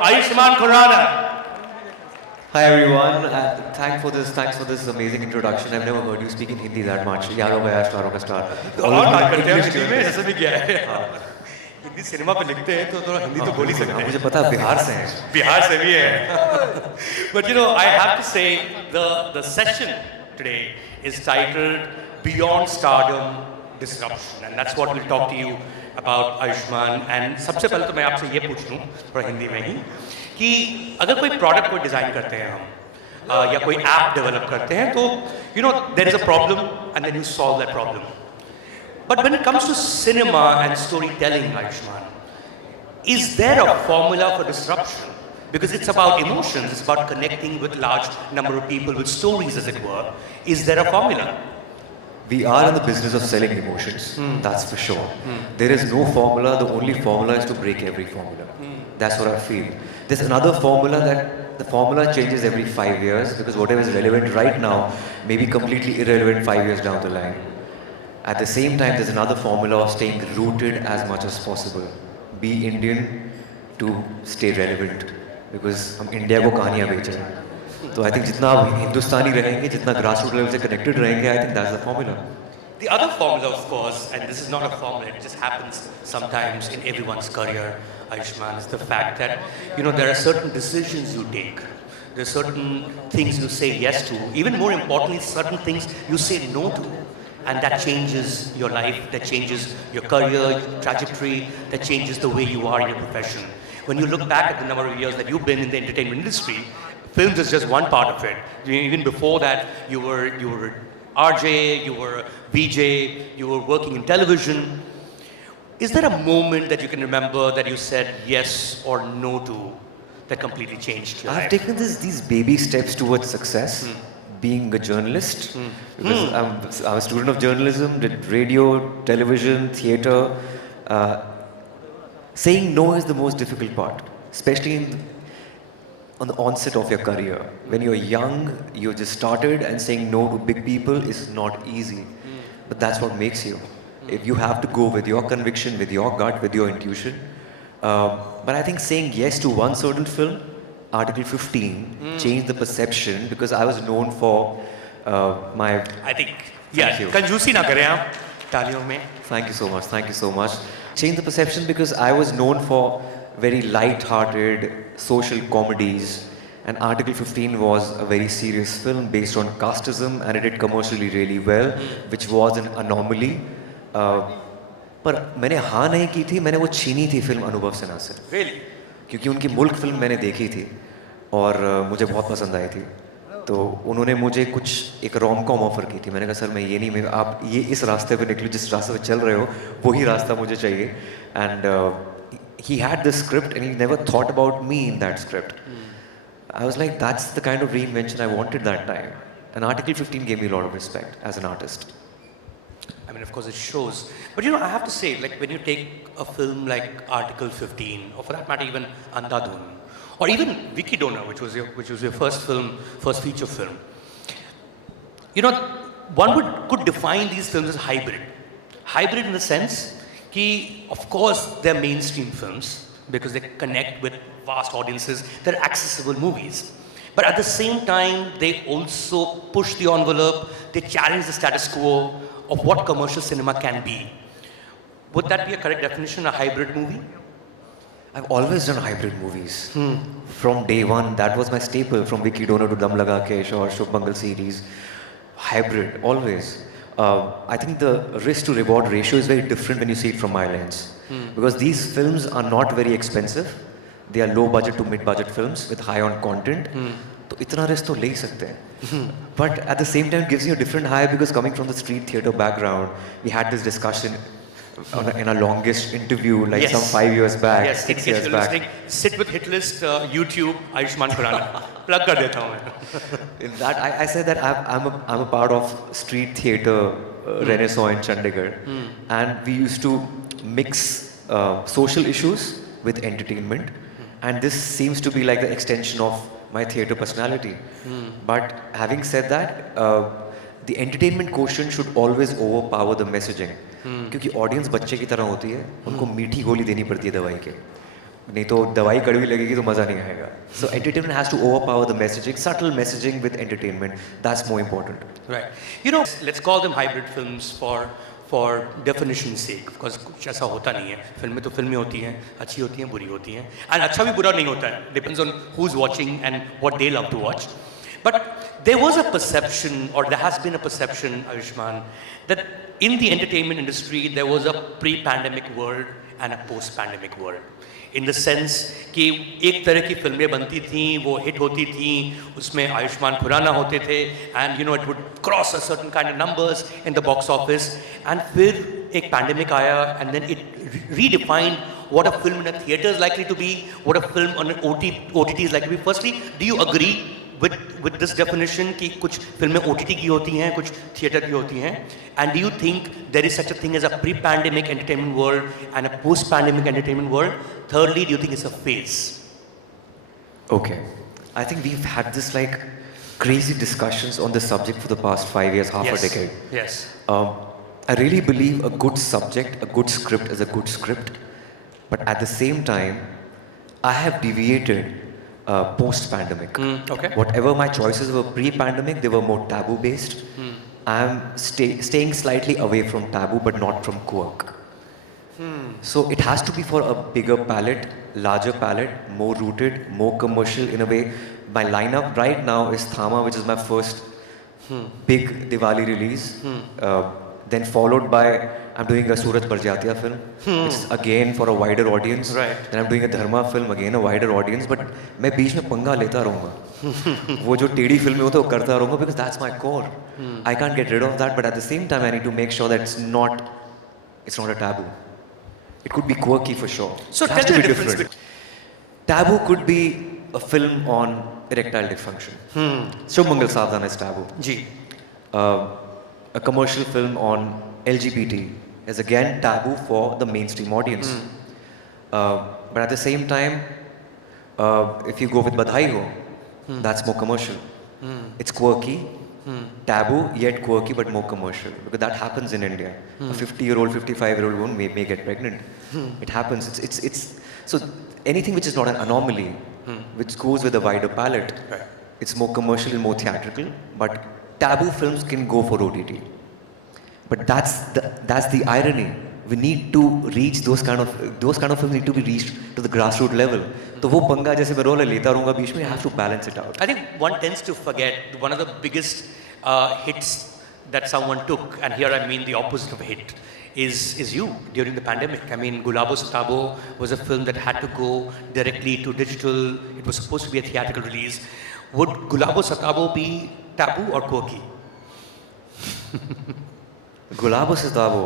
Ayushmann Khurrana. Hi everyone, thanks for this amazing introduction. I've never heard you speak in Hindi that much. यारो गया स्टारों का star. और बात करते हैं हिंदी में ऐसा भी क्या है? हिंदी सिनेमा पे लिखते हैं तो थोड़ा हिंदी तो बोल ही सकते हैं. मुझे पता है बिहार से हैं. बिहार से भी है. But you know, I have to say the session today is titled Beyond Stardom Disruption, and that's what we'll talk to you about Ayushmann. And सबसे पहले तो मैं आपसे ये पूछ लूँ थोड़ा हिंदी में ही कि अगर कोई प्रोडक्ट को डिज़ाइन करते हैं हम या कोई ऐप डेवलप करते हैं तो you know there is a problem and then you solve that problem. But when it comes to cinema and storytelling, Ayushmann, is there a formula for disruption? Because it's about emotions, it's about connecting with large number of people, with stories as it were. Is there a formula? We are in the business of selling emotions, that's for sure. There is no formula, the only formula is to break every formula. That's what I feel. There's another formula that the formula changes every 5 years because whatever is relevant right now may be completely irrelevant 5 years down the line. At the same time, there's another formula of staying rooted as much as possible. Be Indian to stay relevant because हम India को कहानियाँ बेच रहे हैं. तो I think जितना हिंदुस्तानी रहेंगे, जितना grassroots level से connected रहेंगे, I think that's the formula. The other formula, of course, and this is not a formula, it just happens sometimes in everyone's career, Ayushmann, is the fact that, you know, there are certain decisions you take. There are certain things you say yes to. Even more importantly, certain things you say no to. And that changes your life, that changes your career, your trajectory, that changes the way you are in your profession. When you look back at the number of years that you've been in the entertainment industry, films is just one part of it. Even before that, you were RJ, you were VJ, you were working in television. Is there a moment that you can remember that you said yes or no to that completely changed your life? I've taken these baby steps towards success. Being a journalist, because I'm a student of journalism, did radio, television, theatre. Saying no is the most difficult part, especially on the onset of your career. When you're young, you just started, and saying no to big people is not easy. But that's what makes you. If you have to go with your conviction, with your gut, with your intuition. But I think saying yes to one certain film, Article 15, changed the perception because I was known for my... I think, yeah, कंजूसी ना करें आप तालियों में. Thank you so much, thank you so much. Changed the perception because I was known for very light-hearted social comedies, and Article 15 was a very serious film based on casteism, and it did commercially really well, which was an anomaly. पर मैंने हाँ नहीं की थी, मैंने वो छीनी थी फिल्म अनुभव सिन्हा से. Really? क्योंकि उनकी मुल्क फिल्म मैंने देखी थी और मुझे बहुत पसंद आई थी. तो उन्होंने मुझे कुछ एक रोम कॉम ऑफर की थी. मैंने कहा सर मैं ये नहीं, मैं आप ये इस रास्ते पे निकलो जिस रास्ते पे चल रहे हो वही रास्ता मुझे चाहिए. And he had this script and he never thought about me in that script. I was like, that's the kind of reinvention I wanted that time. And Article 15 gave me a lot of respect as an artist. I mean, of course, it shows. But you know, I have to say, like when you take a film like Article 15, or for that matter, even Andhadhun, or even Vicky Donor, which was your first film, first feature film. You know, one could define these films as hybrid. Hybrid in the sense that, of course, they're mainstream films because they connect with vast audiences. They're accessible movies. But at the same time, they also push the envelope. They challenge the status quo of what commercial cinema can be. Would that be a correct definition, a hybrid movie? I've always done hybrid movies. From day one, that was my staple, from Vicky Donor to Dum Laga Kesh or Shubh Mangal series. Hybrid, always. I think the risk to reward ratio is very different when you see it from my lens. Because these films are not very expensive. They are low budget to mid budget films with high on content. तो इतना risk तो ले ही सकते हैं. But at the same time, it gives you a different high because coming from the street theatre background, we had this discussion in our longest interview, like some 5 years back, yes, 6 years back. Sit with Hitlist, YouTube, Ayushmann Khurrana. Plug कर देता हूँ मैं. In that, I said that I'm a part of street theatre renaissance in Chandigarh, and we used to mix social issues with entertainment, and this seems to be like the extension of my theatre personality. But having said that, the entertainment quotient should always overpower the messaging. क्योंकि audience बच्चे की तरह होती है, उनको मीठी गोली देनी पड़ती है दवाई के. नहीं तो दवाई कड़वी लगेगी तो मज़ा नहीं आएगा. So entertainment has to overpower the messaging, subtle messaging with entertainment. That's more important. Right. You know, let's call them hybrid films for definition's sake. Because कुछ ऐसा होता नहीं है. फिल्में तो फिल्में होती हैं, अच्छी होती हैं, बुरी होती हैं. And अच्छा भी बुरा नहीं होता है. Depends on who's watching and what they love to watch. But there was a perception, or there has been a perception, Ayushmann, that in the entertainment industry there was a pre-pandemic world and a post-pandemic world. In the sense कि एक तरह की फिल्में बनती थीं, वो hit होती थीं, उसमें आयुष्मान खुराना होते थे, and you know it would cross a certain kind of numbers in the box office, and फिर एक pandemic आया, and then it redefined what a film in a theatre is likely to be, what a film on an OTT is likely to be. Firstly, do you agree with this definition कि कुछ फिल्में OTT की होती हैं, कुछ theatre की होती हैं? And do you think there is such a thing as a pre-pandemic entertainment world and a post-pandemic entertainment world? Thirdly, do you think it's a phase? Okay. I think we've had this like crazy discussions on this subject for the past 5 years, half a decade. Yes. I really believe a good subject, a good script is a good script. But at the same time, I have deviated post-pandemic. Okay. Whatever my choices were pre-pandemic, they were more taboo-based. I'm staying slightly away from taboo, but not from quirk. So it has to be for a bigger palette, larger palette, more rooted, more commercial in a way. My lineup right now is Thama, which is my first big Diwali release. Then followed by, I'm doing a Surat Barjatiya film, which is again for a wider audience. Right. Then I'm doing a Dharma film, again a wider audience. But मैं बीच में पंगा लेता रहूँगा. वो जो टेढ़ी फिल्में होते हैं वो करता रहूँगा because that's my core. I can't get rid of that, but at the same time I need to make sure that it's not a taboo. It could be quirky for sure. So it has tell to me be the difference different. Taboo could be a film on erectile dysfunction. Shubh Savdhan is taboo. Ji. A commercial film on LGBT is again taboo for the mainstream audience. But at the same time, if you go with Badhai Ho, that's more commercial. It's quirky, taboo, yet quirky, but more commercial. Because that happens in India. A 50-year-old, 55-year-old woman may get pregnant. It happens. It's so anything which is not an anomaly, which goes with a wider palette, it's more commercial and more theatrical. But taboo films can go for OTT. But that's the irony. We need to reach those kind of films need to be reached to the grassroots level. तो वो पंगा जैसे मैं role लेता रहूँगा बीच में, you have to balance it out. I think one tends to forget one of the biggest hits that someone took, and here I mean the opposite of a hit, is you during the pandemic. I mean, Gulabo Sitabo was a film that had to go directly to digital. It was supposed to be a theatrical release. Would Gulabo Sitabo be taboo or quirky? गुलाबो सिताबो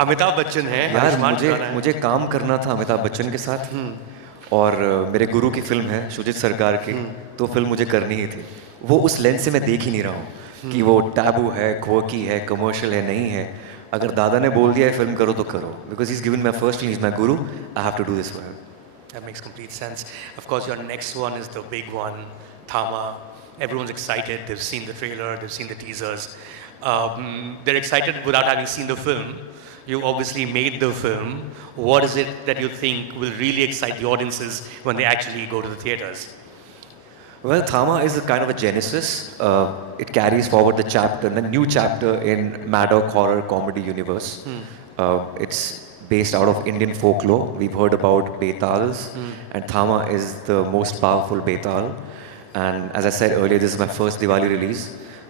अमिताभ बच्चन है, यार मुझे काम करना था अमिताभ बच्चन के साथ और मेरे गुरु की फिल्म है शुजित सरकार की, तो फिल्म मुझे करनी ही थी. वो उस लेंस से मैं देख ही नहीं रहा हूँ कि वो टैबू है, क्वर्की है, कमर्शियल है, नहीं है. अगर दादा ने बोल दिया है फिल्म करो तो करो, because he is given my first film, is my guru, I have to do this for him. That makes complete sense. Of course, your next one is the big one, Thama. Everyone's excited. They've seen the trailer, they've seen the teasers. They're excited without having seen the film. You obviously made the film. What is it that you think will really excite the audiences when they actually go to the theaters? Well, Thama is a kind of a genesis. It carries forward the new chapter in Maddock horror comedy universe. It's based out of Indian folklore. We've heard about Betals, and Thama is the most powerful Betal. And as I said earlier, this is my first Diwali release.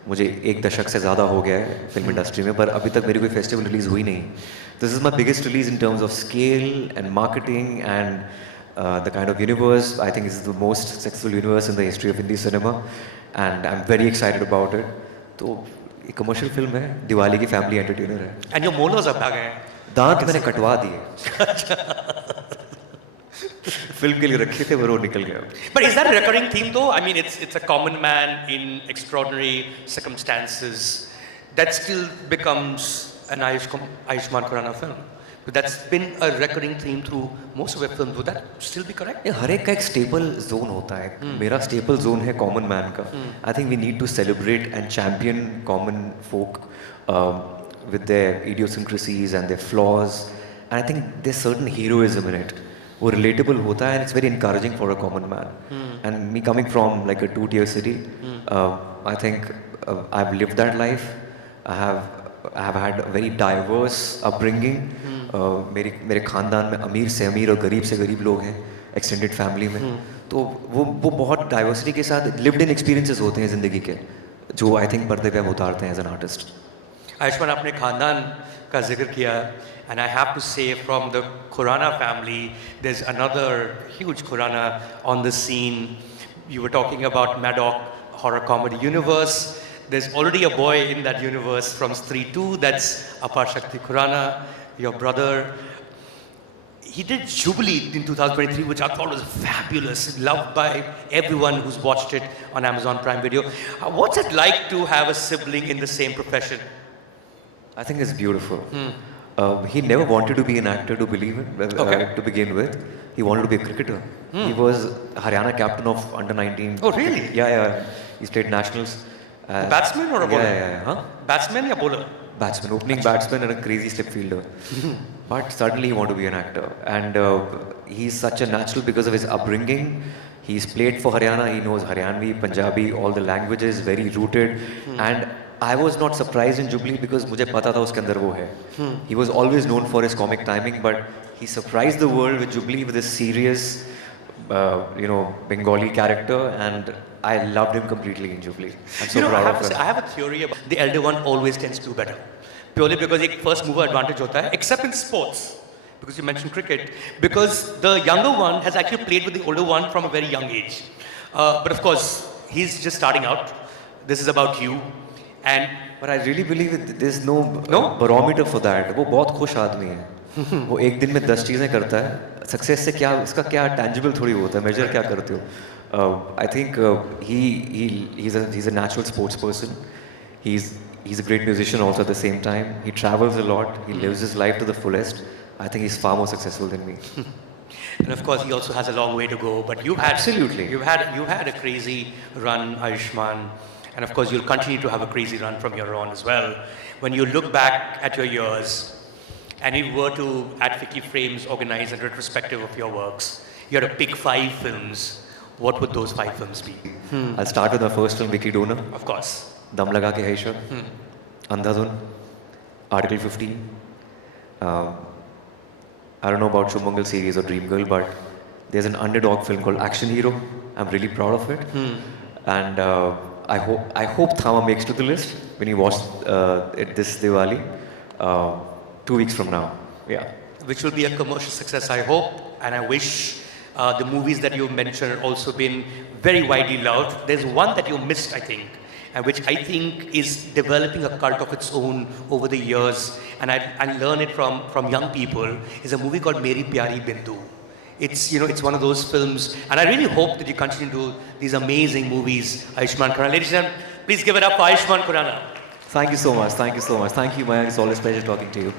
मुझे 1 दशक से ज़्यादा हो गया है film industry में, पर अभी तक मेरी कोई फेस्टिवल रिलीज़ हुई नहीं. This is my biggest release in terms of scale and marketing and the kind of universe. I think is the most successful universe in the history of Hindi cinema and I am very excited about it. तो एक commercial film है, दिवाली की family entertainer है. And your molars are back. दांत मैंने कटवा दिए. Film के लिए रखे थे, वो निकल गया. But is that a recurring theme though? I mean, it's a common man in extraordinary circumstances that still becomes an Ayushmann Khurrana film. But that's been a recurring theme through most of your films. Would that still be correct? हर एक का एक staple zone होता है. मेरा staple zone है common man का. I think we need to celebrate and champion common folk with their idiosyncrasies and their flaws. And I think there's certain heroism in it. वो relatable होता है and it's very encouraging for a common man. And me coming from like a two-tier city, I think I've lived that life. I have had a very diverse upbringing. मेरे खानदान में अमीर से अमीर और गरीब से गरीब लोग हैं एक्सटेंडेड फैमिली में. तो वो बहुत डाइवर्सिटी के साथ लिव्ड इन एक्सपीरियंसेस होते हैं ज़िंदगी के, जो आई थिंक पर्दे पे हम उतारते हैं एज एन आर्टिस्ट. आयुष्मान, आपने खानदान का जिक्र किया, and I have to say from the Khurrana family, there's another huge Khurrana on the scene. You were talking about Maddock horror comedy universe. There's already a boy in that universe from Stree 2, that's Apar Shakti Khurrana, your brother. He did Jubilee in 2023, which I thought was fabulous, loved by everyone who's watched it on Amazon Prime Video. What's it like to have a sibling in the same profession? I think it's beautiful. He never wanted to be an actor to begin with. He wanted to be a cricketer. He was Haryana captain of under-19. Oh, really? Yeah. He played nationals. A batsman or a bowler? Yeah. Huh? Batsman or bowler? Batsman, opening batsman and a crazy slip fielder. But suddenly he wanted to be an actor. And he's such a natural because of his upbringing. He's played for Haryana. He knows Haryanvi, Punjabi, all the languages, very rooted. And I was not surprised in Jubilee because मुझे पता था उसके अंदर वो है. He was always known for his comic timing, but he surprised the world with Jubilee with his serious, Bengali character, and I loved him completely in Jubilee. I'm so proud of him. I have a theory about the elder one always tends to do better, purely because एक first mover advantage होता है, except in sports, because you mentioned cricket, because the younger one has actually played with the older one from a very young age. But of course, he's just starting out. This is about you. But I really believe there's no barometer for that. वो बहुत खुश आदमी है. वो एक दिन में 10 चीजें करता है. Success से क्या इसका क्या tangible थोड़ी होता है. Measure क्या करते हो? I think he's a natural sports person. He's a great musician also at the same time. He travels a lot. He lives his life to the fullest. I think he's far more successful than me. And of course, he also has a long way to go. But you've had a crazy run, Ayushmann. And of course, you'll continue to have a crazy run from here on as well. When you look back at your years, and you were to, at FICCI Frames, organize a retrospective of your works, you had to pick 5 films. What would those 5 films be? I'll start with my first film, Vicky Donor. Of course. Dam Laga Ke Hai Shab. Andhadhun. Article 15. I don't know about Shumangal series or Dream Girl, but there's an underdog film called Action Hero. I'm really proud of it. And I hope Thama makes to the list when you watch it this Diwali, 2 weeks from now. Yeah. Which will be a commercial success, I hope, and I wish the movies that you mentioned have also been very widely loved. There's one that you missed, I think, and which I think is developing a cult of its own over the years, and I learn it from young people, is a movie called Meri Pyari Bindu. It's one of those films, and I really hope that you continue to do these amazing movies, Ayushmann Khurrana. Ladies and gentlemen, please give it up for Ayushmann Khurrana. Thank you so much. Thank you, Mayank. It's always a pleasure talking to you.